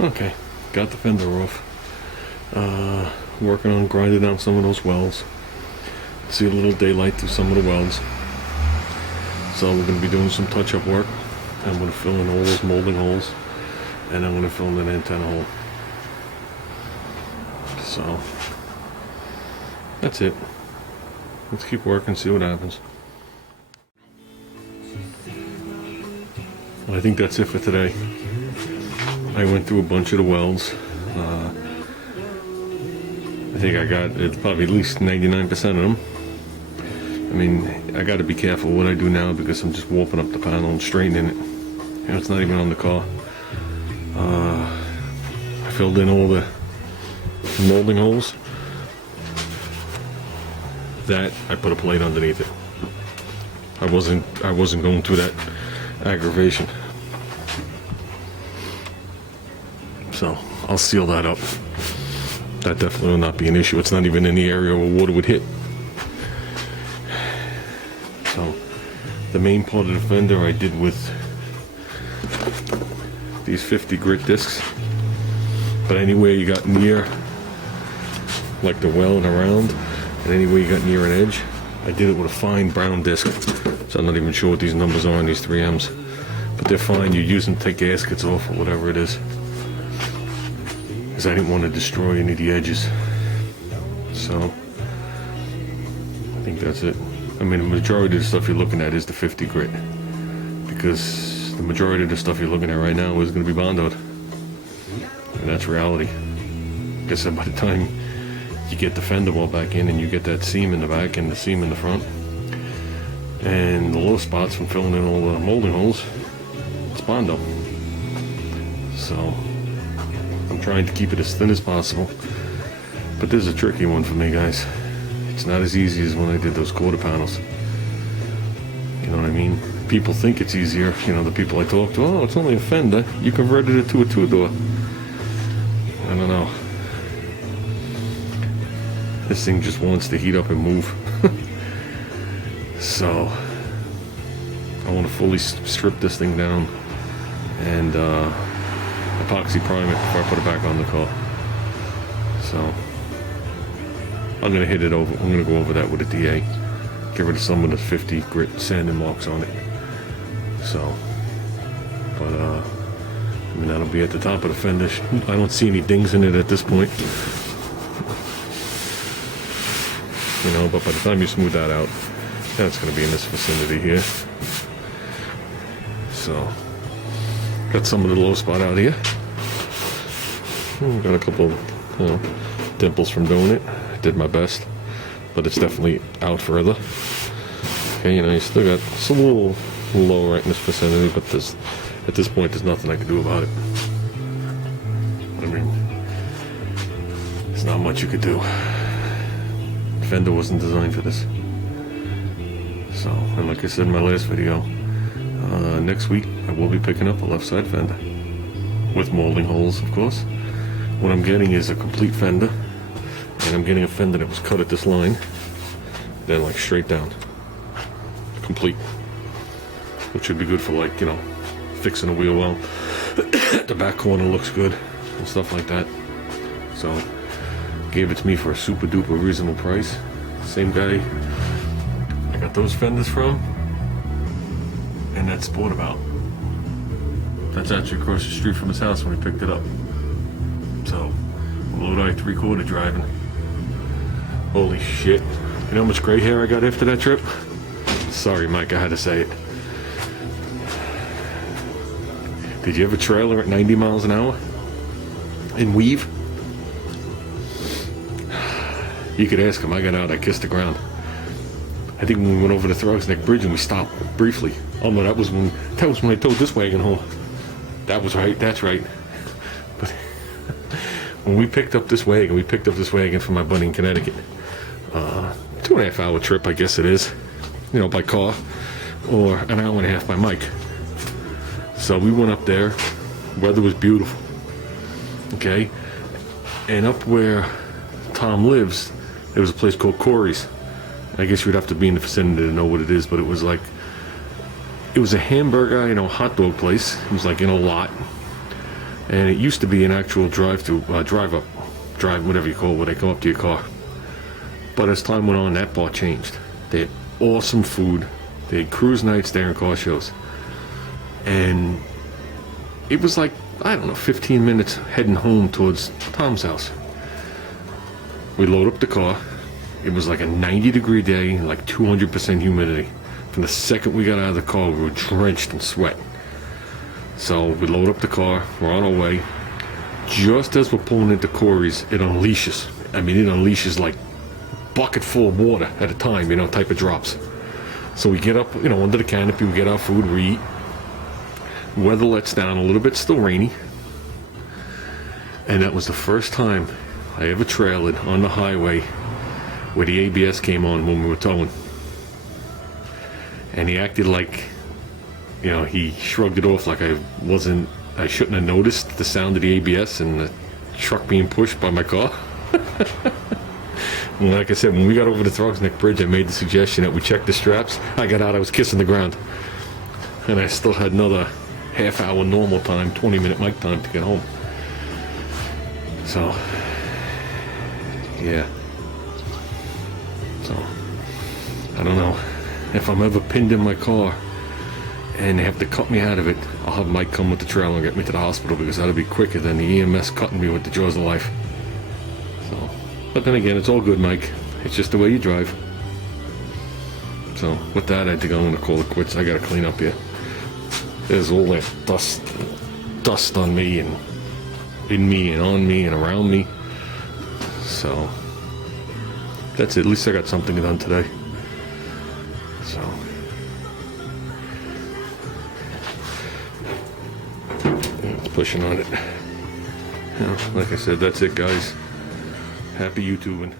Okay, got the fender off. Working on grinding down some of those welds. See a little daylight through some of the welds. So we're going to be doing some touch-up work. I'm going to fill in all those molding holes, and I'm going to fill in an antenna hole. So that's it. Let's keep working, see what happens. Well, I think that's it for today. I went through a bunch of the welds. I think I got probably at least 99% of them. I mean, I got to be careful what I do now because I'm just warping up the panel and straightening it. You know, it's not even on the car. I filled in all the molding holes. That I put a plate underneath it. I wasn't going through that aggravation. So I'll seal that up. That definitely will not be an issue. It's not even in the area where water would hit. So the main part of the fender I did with these 50 grit discs. But anywhere you got near, like the well and around, and anywhere you got near an edge, I did it with a fine brown disc. So I'm not even sure what these numbers are on these 3Ms. But they're fine. You use them to take gaskets off or whatever it is. Because I didn't want to destroy any of the edges. So I think that's it. I mean, the majority of the stuff you're looking at is the 50 grit. Because the majority of the stuff you're looking at right now is going to be bondoed. And that's reality. Like I said, by the time you get the fender wall back in and you get that seam in the back and the seam in the front, and the low spots from filling in all the molding holes, it's bondo. So I'm trying to keep it as thin as possible. But this is a tricky one for me, guys. It's not as easy as when I did those quarter panels. You know what I mean? People think it's easier. You know, the people I talk to, oh, it's only a fender. You converted it to a two-door. I don't know. This thing just wants to heat up and move. So I want to fully strip this thing down and epoxy prime it before I put it back on the car. So I'm going to hit it over. I'm going to go over that with a DA. Get rid of some of the 50 grit sanding marks on it. So, but I mean, that'll be at the top of the fender. I don't see any dings in it at this point. You know, but by the time you smooth that out, then it's going to be in this vicinity here. So, got some of the low spot out here. Got a couple, you know, dimples from doing it. I did my best, but it's definitely out further. Okay, you know, you still got, it's a little low right in this vicinity, but there's, at this point, there's nothing I can do about it. I mean, there's not much you could do. The fender wasn't designed for this. So, and like I said in my last video, next week I will be picking up a left side fender with molding holes, of course. What I'm getting is a complete fender, and I'm getting a fender that was cut at this line, then like straight down, complete, which would be good for, like, you know, fixing a wheel well. The back corner looks good and stuff like that. So gave it to me for a super duper reasonable price. Same guy I got those fenders from, and that Sportabout. That's actually across the street from his house when he picked it up. So, Lodi3qtr driving. Holy shit. You know how much gray hair I got after that trip? Sorry, Mike, I had to say it. Did you ever trailer at 90 miles an hour? And weave? You could ask him. I got out, I kissed the ground. I think when we went over the Throgs Neck Bridge and we stopped briefly. Oh no, that was when I towed this wagon home. That was right, that's right. But when we picked up this wagon from my buddy in Connecticut. 2.5 hour trip, I guess it is. You know, by car. Or an hour and a half by Mike. So we went up there. Weather was beautiful. Okay? And up where Tom lives, there was a place called Corey's. I guess you'd have to be in the vicinity to know what it is, but it was like, it was a hamburger, you know, hot dog place. It was like in a lot. And it used to be an actual drive-up, whatever you call it, where they come up to your car. But as time went on, that part changed. They had awesome food. They had cruise nights there and car shows. And it was like, I don't know, 15 minutes heading home towards Tom's house. We load up the car. It was like a 90-degree day, like 200% humidity. From the second we got out of the car, we were drenched in sweat. So we load up the car, we're on our way. Just as we're pulling into Corey's, it unleashes. I mean, it unleashes like bucket full of water at a time, you know, type of drops. So we get up, you know, under the canopy, we get our food, we eat. Weather lets down a little bit, still rainy. And that was the first time I ever trailed on the highway where the ABS came on when we were towing. And he acted like, you know, he shrugged it off like I shouldn't have noticed the sound of the ABS and the truck being pushed by my car. And like I said, when we got over the Throgs Neck Bridge, I made the suggestion that we check the straps. I got out, I was kissing the ground. And I still had another half-hour normal time, 20-minute mic time to get home. So, yeah. So, I don't know. If I'm ever pinned in my car and they have to cut me out of it, I'll have Mike come with the trailer and get me to the hospital, because that'll be quicker than the EMS cutting me with the jaws of life. So, but then again, it's all good, Mike. It's just the way you drive. So, with that, I think I'm going to call it quits. I got to clean up here. There's all that dust on me and in me and on me and around me. So, that's it. At least I got something done today. So, it's pushing on it. You know, like I said, that's it, guys. Happy YouTubing.